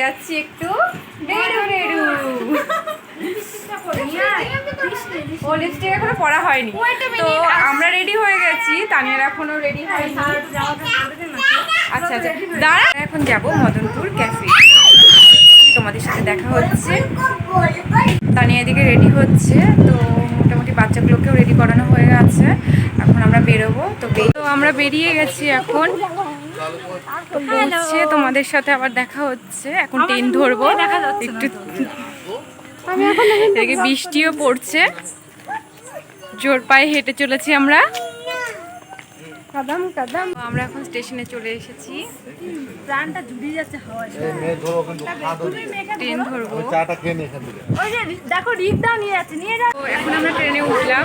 যাচ্ছি একটু রেডু রেডু। ও লিপস্টিক এখনও পরা হয়নি। তো আমরা রেডি হয়ে গেছি। তানিয়ার এখনও রেডি হয়নি। আচ্ছা আচ্ছা। দাঁড়া। এখন যাব মদনপুর ক্যাফে তোমাদের সাথে দেখা হচ্ছে। তানিয়া এদিকে রেডি হচ্ছে। তো মোটামুটি বাচ্চাগুলোকেও রেডি করানো হয়ে গেছে। এখন আমরা বেরোবো। তো তো আমরা বেরিয়ে গেছি এখন। তো পৌঁছে তোমাদের সাথে আবার দেখা হচ্ছে। এখন ট্রেন ধরবো। একটু এদিকে বৃষ্টিও পড়ছে। জোর পায়ে হেঁটে চলেছি আমরা। কাদাম কাদাম। তো আমরা এখন স্টেশনে চলে এসেছি। প্রাণটা জুড়িয়ে যাচ্ছে হাওয়ায় ট্রেন ধরবো। চাটা খেয়ে নে এখান থেকে। ওই যে দেখো রিকটাও নিয়ে যাচ্ছে। নিয়ে এখন আমরা ট্রেনে উঠলাম।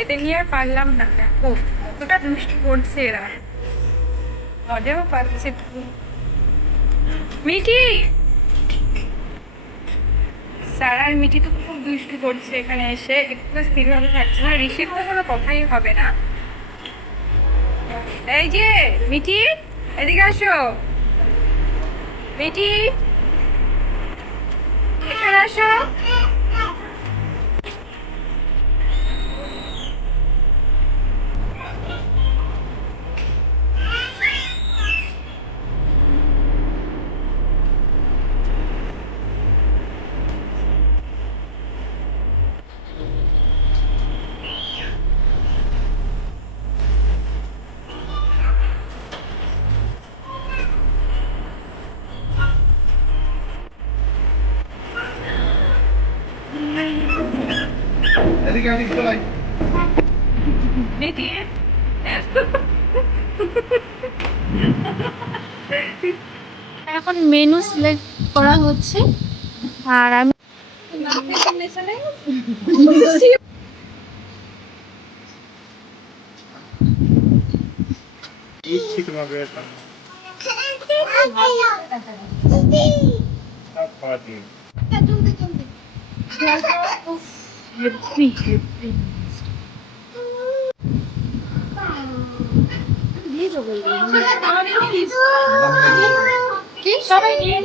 এটা নিয়ে আর পারলাম না। কতটা দুষ্টু করছে এরা। মজাও পাচ্ছে মিটি সারা আর মিঠি তো খুব দুষ্টু করছে এখানে এসে। একটু স্থিরভাবে থাকছে না ঋষির তো কোনো কথাই হবে না। এই যে মিঠি এদিকে আসো। মিঠি এখানে আসো। এদিকে এদিকে এখন মেনু সিলেক্ট করা হচ্ছে। আর আমি ইচ্ছি তোমাকে এটা সব খাওয়া দিয়ে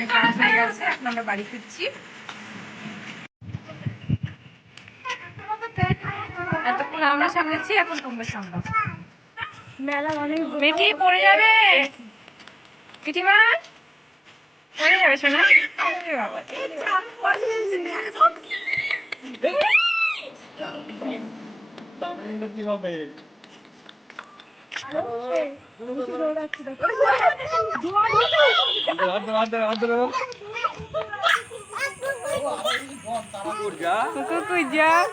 অনেক রাত হয়ে গেছে এখন আমরা বাড়ি ফিরছি। এতক্ষণ আমরা সামলেছি এখন তোমরা সামলাও মেলা অনেক মিঠি পড়ে যাবে? মিঠিমা? পড়ে যাবে শোনা কি হবে আদর আদর Kuku kujang.